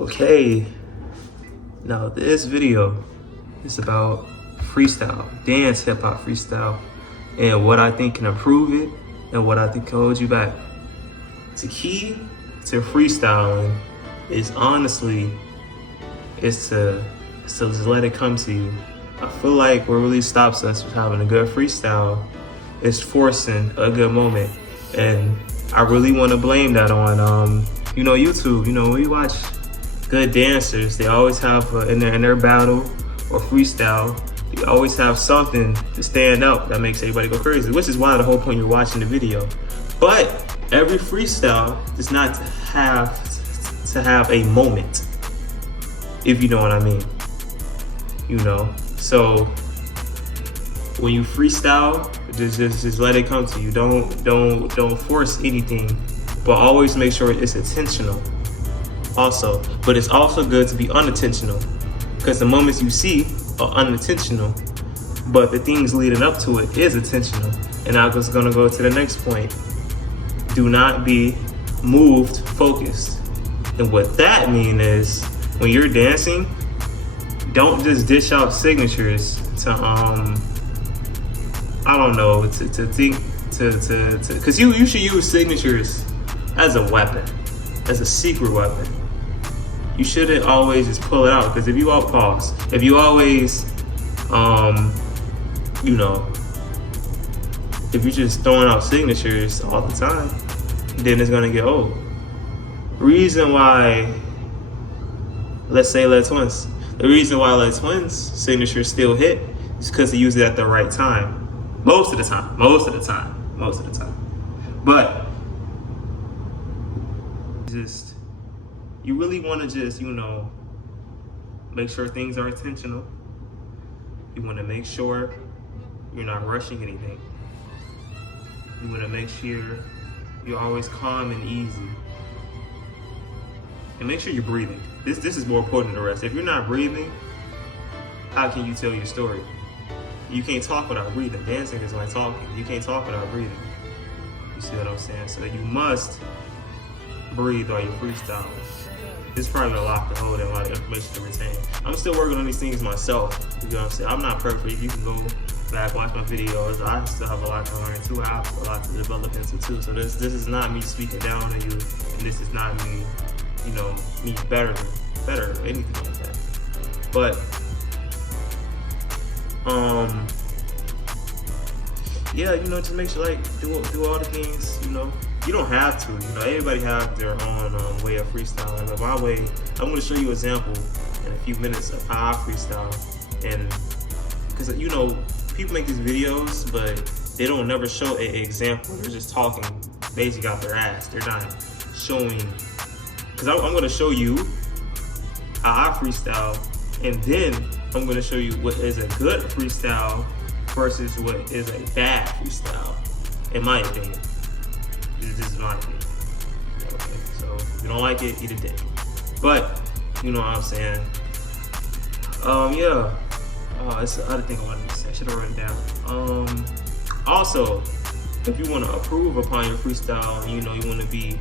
Okay, now this video is about freestyle, dance hip hop freestyle, and what I think can improve it and what I think can hold you back. The key to freestyling is honestly, is to just let it come to you. I feel like what really stops us from having a good freestyle is forcing a good moment. And I really want to blame that on, YouTube. When you watch good dancers, they always have in their battle or freestyle, they always have something to stand out that makes everybody go crazy, which is why the whole point you're watching the video. But every freestyle does not have to have a moment, if you know what I mean. So when you freestyle, just let it come to you. Don't force anything, but always make sure it's intentional. Also, but it's also good to be unintentional, because the moments you see are unintentional, but the things leading up to it is intentional. And I'm just gonna go to the next point. Do not be moved focused. And what that means is, when you're dancing, don't just dish out signatures to because you should use signatures as a weapon, as a secret weapon. You shouldn't always just pull it out, because if you always if you're just throwing out signatures all the time, then it's gonna get old. Reason why, let's say Les Twins, the reason why Les Twins signatures still hit is because they use it at the right time. Most of the time. But you really want to make sure things are intentional. You want to make sure you're not rushing anything. You want to make sure you're always calm and easy. And make sure you're breathing. This is more important than the rest. If you're not breathing, how can you tell your story? You can't talk without breathing. Dancing is like talking. You can't talk without breathing. You see what I'm saying? So you must breathe while you're freestyling. This is probably gonna lock the hold and a lot of information to retain. I'm still working on these things myself. You know what I'm saying? I'm not perfect. You can go back, watch my videos. I still have a lot to learn too. I have a lot to develop into too. So this is not me speaking down on you, and this is not me, me better or anything like that. But just make sure do all the things. You don't have to. Everybody have their own way of freestyling. But my way, I'm going to show you an example in a few minutes of how I freestyle. And because people make these videos, but they don't never show an example. They're just talking basically out their ass. They're not showing. Because I'm going to show you how I freestyle, and then I'm going to show you what is a good freestyle versus what is a bad freestyle, in my opinion. This is my opinion. Okay, so if you don't like it, eat a dick. But, you know what I'm saying? Yeah. Oh, it's the other thing I wanted to say. I should have written it down. Also, if you want to improve upon your freestyle, and you want to be,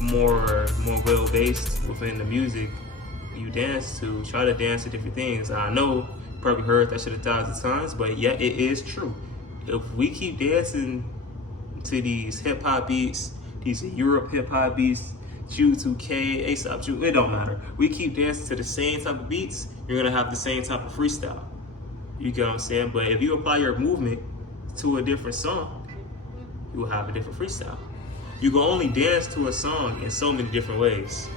more well-based within the music you dance to, try to dance to different things. I know you probably heard that shit 1,000 times, but yeah, it is true. If we keep dancing to these hip-hop beats, these Europe hip-hop beats, Q2K, ASAP Ju, it don't matter. We keep dancing to the same type of beats, you're gonna have the same type of freestyle. You get what I'm saying? But if you apply your movement to a different song, you will have a different freestyle. You can only dance to a song in so many different ways.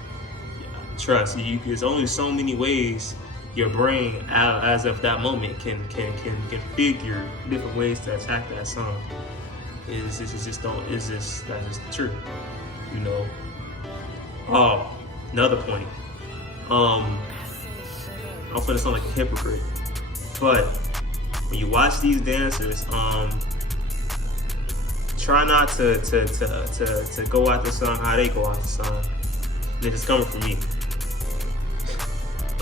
Trust you, there's only so many ways your brain, as of that moment, can figure different ways to attack that song. That's just the truth. Oh, another point. I'm gonna sound like a hypocrite, but when you watch these dancers, try not to go out the song how they go out the song. This is coming from me.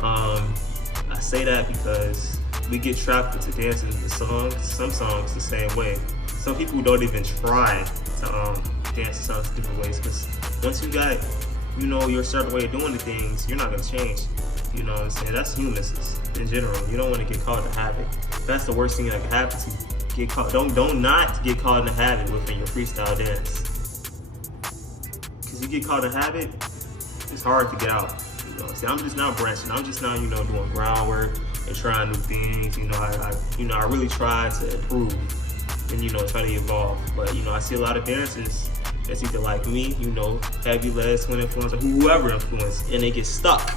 I say that because we get trapped into dancing to some songs the same way. Some people don't even try to dance to songs different ways, because once you got you know, your certain way of doing the things, you're not gonna change. You know what I'm saying? That's humanness in general. You don't want to get caught in a habit. That's the worst thing that can happen to you. Get caught. Don't not get caught in a habit within your freestyle dance. Cause you get caught in a habit, it's hard to get out. You know, see, I'm just now branching. I'm just now, you know, doing groundwork and trying new things. You know, I really try to improve and, you know, try to evolve. But, you know, I see a lot of dancers that's either like me, you know, heavy legs, twin influence, or whoever influence, and they get stuck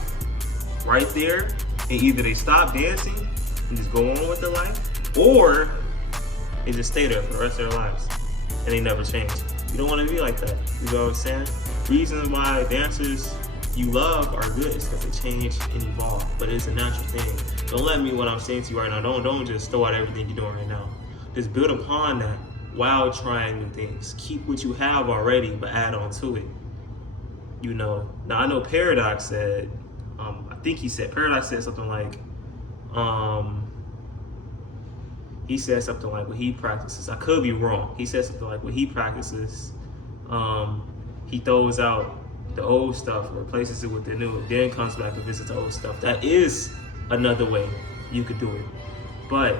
right there, and either they stop dancing and just go on with their life, or they just stay there for the rest of their lives and they never change. You don't want to be like that. You know what I'm saying? Reasons why dancers you love are good is because they change and evolve, but it's a natural thing. Don't let me, what I'm saying to you right now, don't just throw out everything you're doing right now. Just build upon that while trying new things. Keep what you have already, but add on to it. You know, now I know Paradox said, Paradox said something like, he said something like what he practices. I could be wrong. He said something like what he practices, he throws out the old stuff, replaces it with the new, then comes back and visits the old stuff. That is another way you could do it. But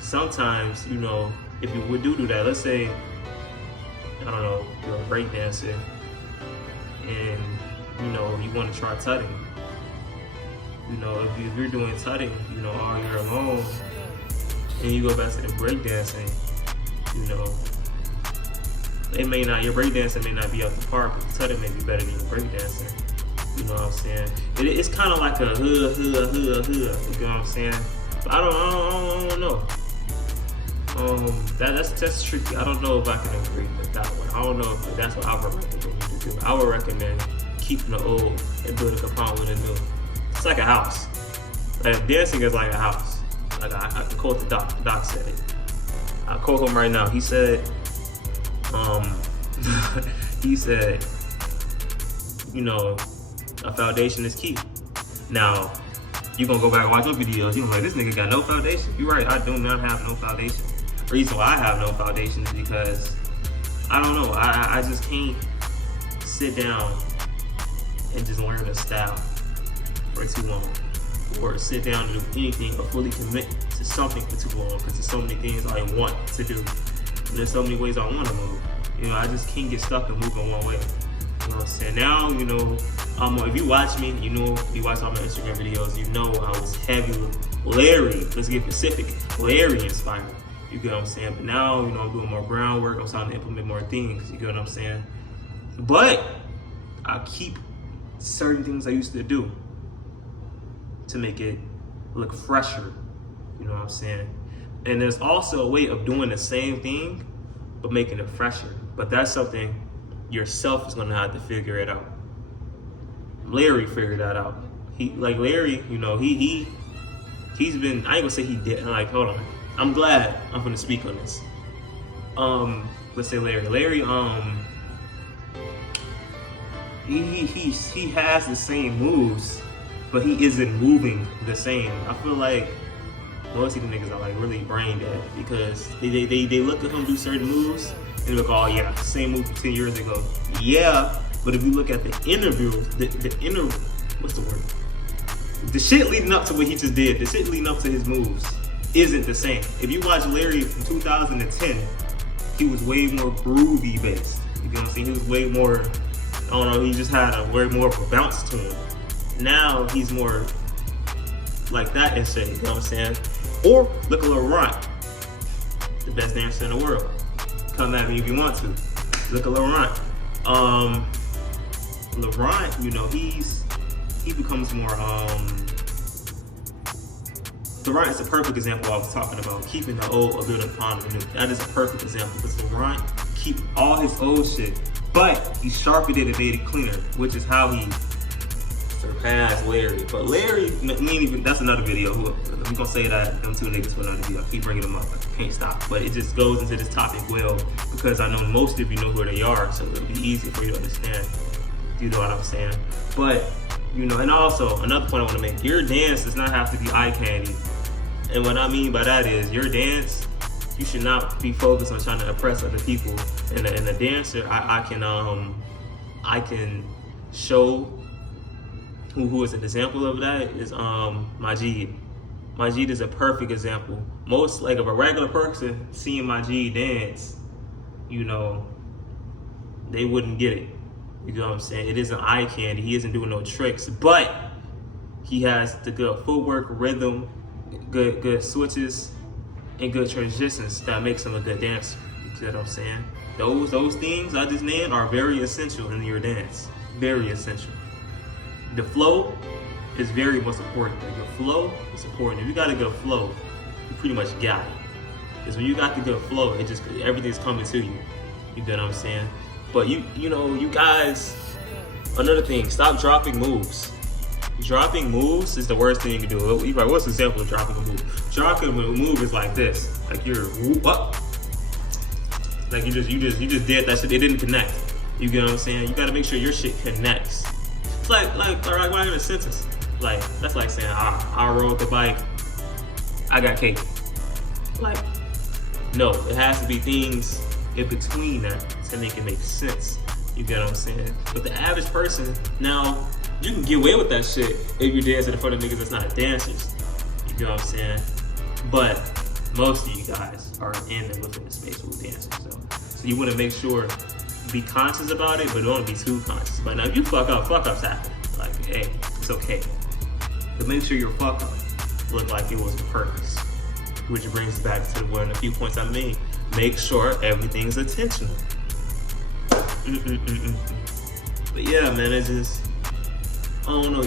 sometimes, you know, if you would do that, let's say, I don't know, you're a break dancer and, you know, you want to try tutting. You know, if you're doing tutting, you know, all year long, and you go back to the breakdancing, you know, your breakdancing may not be up to par, but the tutting may be better than your breakdancing. You know what I'm saying? It's kind of like a hood. You know what I'm saying? But I don't know. That's tricky. I don't know if I can agree with that one. I don't know if that's what I would recommend you to do. I would recommend keeping the old and building upon with the new. It's like a house. Like, dancing is like a house. Like I can quote the doc. The doc said it. I'll quote him right now. He said, you know, a foundation is key. Now, you're gonna go back and watch my videos. You're like, this nigga got no foundation. You're right, I do not have no foundation. The reason why I have no foundation is because, I don't know, I just can't sit down and just learn a style for too long, or sit down and do anything or fully commit to something for too long, because there's so many things I want to do and there's so many ways I want to move. You know, I just can't get stuck and move in one way. You know what I'm saying? Now, you know, if you watch me, you know, if you watch all my Instagram videos, you know I was heavy Larry, let's get specific, Larry inspired. You get what I'm saying? But now, you know, I'm doing more groundwork, I'm starting to implement more things, you get what I'm saying? But I keep certain things I used to do to make it look fresher, you know what I'm saying? And there's also a way of doing the same thing, but making it fresher. But that's something yourself is gonna have to figure it out. Larry figured that out. Larry, you know, he's been, I ain't gonna say he did, like, hold on. I'm glad I'm gonna speak on this. Let's say Larry. Larry, he has the same moves, but he isn't moving the same. I feel like most of the niggas are like really brain dead, because they look at him do certain moves and they're like, oh yeah, same move from 10 years ago. Yeah, but if you look at the what's the word? The shit leading up to what he just did, the shit leading up to his moves isn't the same. If you watch Larry from 2010, he was way more groovy based. You know what I'm saying? He was way more, I don't know, he just had a way more of a bounce to him. Now he's more like that insane, you know what I'm saying? Or look at Laurent, the best dancer in the world. Come at me if you want to. Look at Laurent. Laurent, you know, he becomes more, Laurent is a perfect example I was talking about, keeping the old or building upon the new. That is a perfect example, because Laurent keep all his old shit, but he sharpened it and made it cleaner, which is how he surpassed Larry. But Larry, that's another video. We're gonna say that, them two niggas for another video. I keep bringing them up, I can't stop. But it just goes into this topic well, because I know most of you know who they are, so it'll be easy for you to understand. You know what I'm saying? But, you know, and also, another point I wanna make, your dance does not have to be eye candy. And what I mean by that is, your dance, you should not be focused on trying to impress other people. And a dancer, I can I can show who is an example of that is Majid. Majid is a perfect example. Most, like, of a regular person seeing Majid dance, you know, they wouldn't get it. You know what I'm saying? It isn't eye candy. He isn't doing no tricks, but he has the good footwork, rhythm, good switches, and good transitions that makes him a good dancer. You know what I'm saying? Those things I just named are very essential in your dance. Very essential. The flow is very much important. Like, your flow is important. If you got a good flow, you pretty much got it. Because when you got the good flow, everything's coming to you. You get what I'm saying? But you know, you guys, another thing, stop dropping moves. Dropping moves is the worst thing you can do. You're like, what's an example of dropping a move? Dropping a move is like this. Like, you're whoop up. Like, you just did that shit. It didn't connect. You get what I'm saying? You gotta make sure your shit connects. It's like right in a sentence. Like, that's like saying, I rode the bike, I got cake. Like, no, it has to be things in between that to make it make sense. You get what I'm saying? But the average person, now, you can get away with that shit if you're dancing in front of niggas that's not dancers. You get what I'm saying? But most of you guys are in and within the space with dancers. So you want to make sure, be conscious about it, but don't be too conscious. But now, if you fuck up's happen. Like, hey, it's okay. But make sure your fuck up look like it was on purpose. Which brings back to one of the few points I made. Make sure everything's intentional. But yeah, man, it's just, I don't know,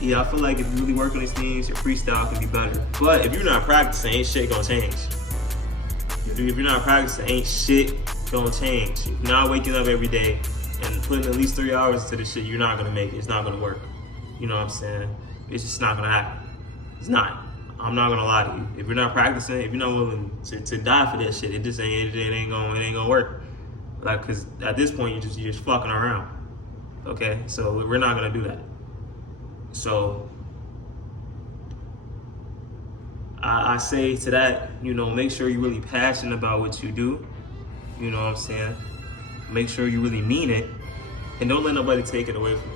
yeah, I feel like if you really work on these things, your freestyle can be better. But if you're not practicing, ain't shit gonna change. If you're not practicing, ain't shit gonna change. If you're not waking up every day and putting at least 3 hours into this shit, you're not gonna make it. It's not gonna work. You know what I'm saying? It's just not gonna happen. It's not. I'm not gonna lie to you. If you're not practicing, if you're not willing to die for that shit, it ain't gonna work. Like, cause at this point you're just fucking around. Okay, so we're not gonna do that. So I say to that, make sure you're really passionate about what you do. You know what I'm saying? Make sure you really mean it, and don't let nobody take it away from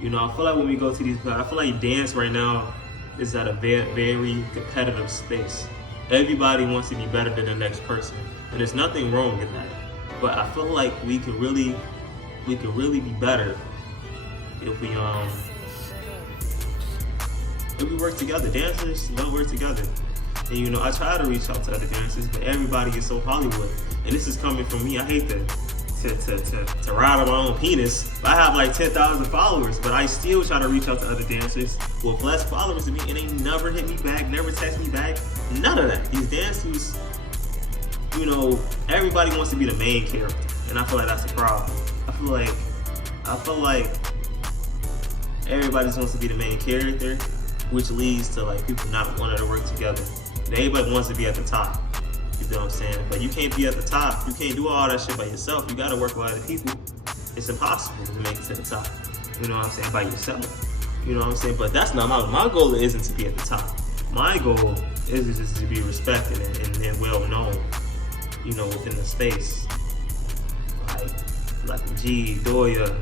you. I feel like when we go to these, I feel like dance right now is at a very, very competitive space. Everybody wants to be better than the next person, and there's nothing wrong with that. But I feel like we could really be better if we work together. Dancers don't work together. And I try to reach out to other dancers, but everybody is so Hollywood. And this is coming from me. I hate to ride on my own penis. But I have like 10,000 followers, but I still try to reach out to other dancers with less followers than me, and they never hit me back, never text me back, none of that. These dancers, everybody wants to be the main character, and I feel like that's a problem. I feel like everybody just wants to be the main character, which leads to like people not wanting to work together. And everybody wants to be at the top. You know what I'm saying? But you can't be at the top. You can't do all that shit by yourself. You gotta work with other people. It's impossible to make it to the top. You know what I'm saying? By yourself. You know what I'm saying? But that's not my goal. Isn't to be at the top. My goal is just to be respected and well known. Within the space. Like G, Doya,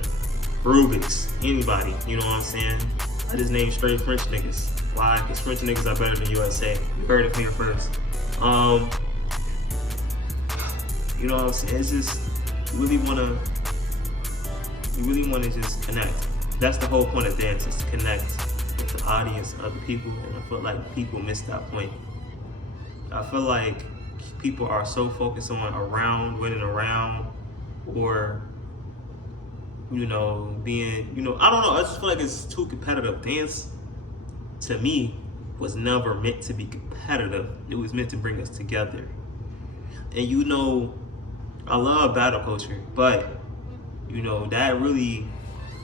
Rubik's, anybody. You know what I'm saying? I just named straight French niggas. Why? Because French niggas are better than USA. You heard it from here first. You know what I'm saying? It's just, you really wanna just connect. That's the whole point of dance, is to connect with the audience and other people, and I feel like people miss that point. I feel like people are so focused on winning around, or, being, I don't know, I just feel like it's too competitive. Dance, to me, was never meant to be competitive. It was meant to bring us together. And I love battle culture, but that really,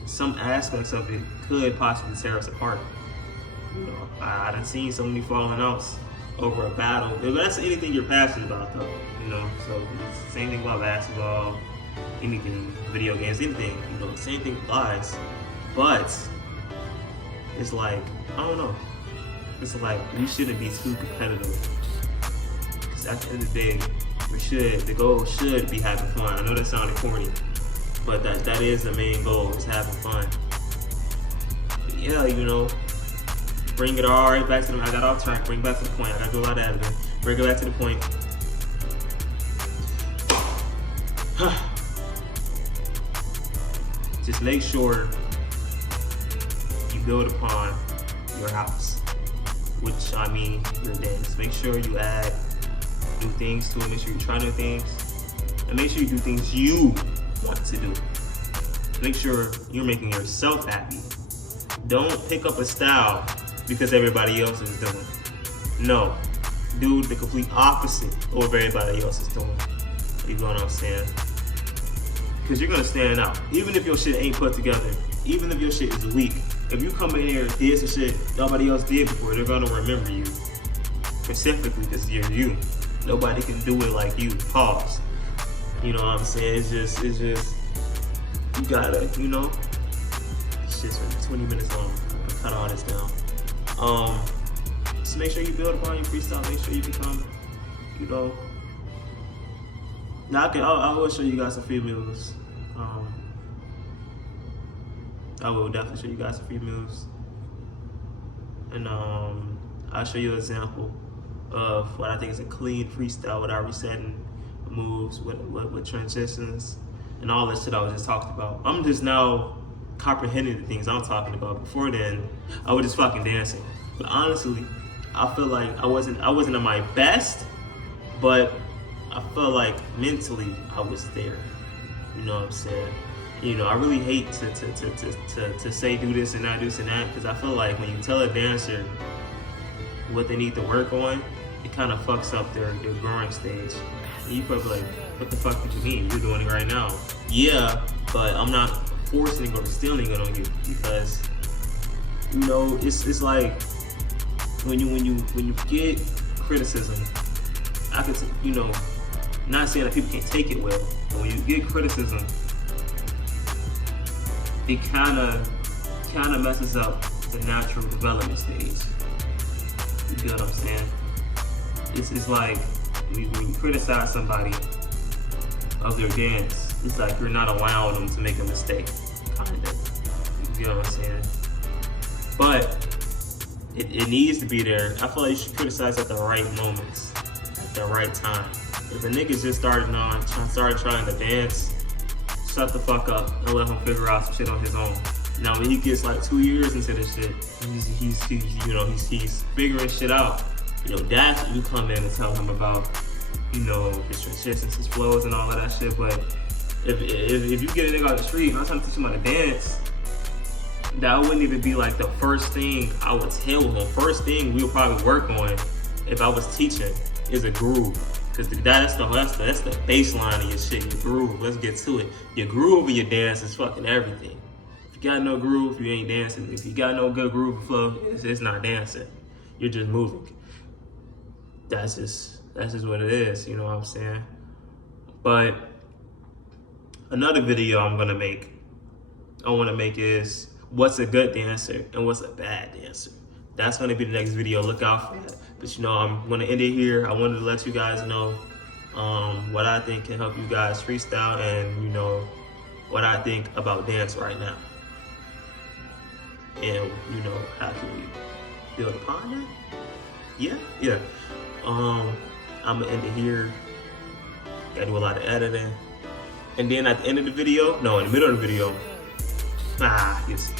some aspects of it could possibly tear us apart. I done seen so many falling outs over a battle. But that's anything you're passionate about, though. So it's the same thing about basketball, anything, video games, anything. Same thing applies. But it's like, I don't know. It's like we shouldn't be too competitive. Because at the end of the day, the goal should be having fun. I know that sounded corny, But that is the main goal, is having fun. But yeah, you know, bring it all right back to the, I got off track, bring it back to the point. I gotta do a lot of editing. Bring it back to the point. Just make sure you build upon your house, which I mean your dance. Make sure you add new things to it. Make sure you try new things, and make sure you do things you want to do. Make sure you're making yourself happy. Don't pick up a style because everybody else is doing it. No, do the complete opposite of what everybody else is doing. You know what I'm saying? Because you're gonna stand out. Even if your shit ain't put together, even if your shit is weak, if you come in here and did some shit nobody else did before, they're gonna remember you. Specifically because you're you. Nobody can do it like you. Pause. You know what I'm saying? It's just, you gotta, you know, it's just 20 minutes long. I'll cut all this down. Just make sure you build upon your freestyle. Make sure you become, you know. Now I will show you guys some free moves. I will definitely show you guys some free moves. And I'll show you an example of what I think is a clean freestyle without resetting moves, with transitions, and all this shit I was just talking about. I'm just now comprehending the things I'm talking about. Before then, I was just fucking dancing. But honestly, I feel like I wasn't at my best, but I felt like mentally I was there. You know what I'm saying? You know, I really hate to say do this and not do this and that, because I feel like when you tell a dancer what they need to work on, it kind of fucks up their growing stage. And you probably like, what the fuck did you mean? You're doing it right now. Yeah, but I'm not forcing it or stealing it on you, because you know it's like when you get criticism, I could, you know, not saying that people can't take it well, but when you get criticism, it kind of messes up the natural development stage. You get what I'm saying? It's like when you criticize somebody of their dance, it's like you're not allowing them to make a mistake, kind of. You get what I'm saying? But it needs to be there. I feel like you should criticize at the right moments, at the right time. If a nigga's just started trying to dance, shut the fuck up and let him figure out some shit on his own. Now when he gets like 2 years into this shit, he's figuring shit out. You know, that's when you come in and tell him about, you know, his transitions, his flows and all of that shit. But if you get a nigga on the street and I'm trying to teach him how to dance, that wouldn't even be like the first thing I would tell him. First thing we would probably work on if I was teaching is a groove. Because that's the baseline of your shit, your groove. Let's get to it. Your groove of your dance is fucking everything. If you got no groove, you ain't dancing. If you got no good groove flow, it's not dancing. You're just moving. That's just what it is, you know what I'm saying? But another video I want to make is what's a good dancer and what's a bad dancer. That's going to be the next video. Look out for that. But you know, I'm going to end it here. I wanted to let you guys know what I think can help you guys freestyle, and you know what I think about dance right now. And you know, how can we build upon that? Yeah. I'm gonna end it here. Gotta do a lot of editing. And then at the end of the video, no, in the middle of the video, you see.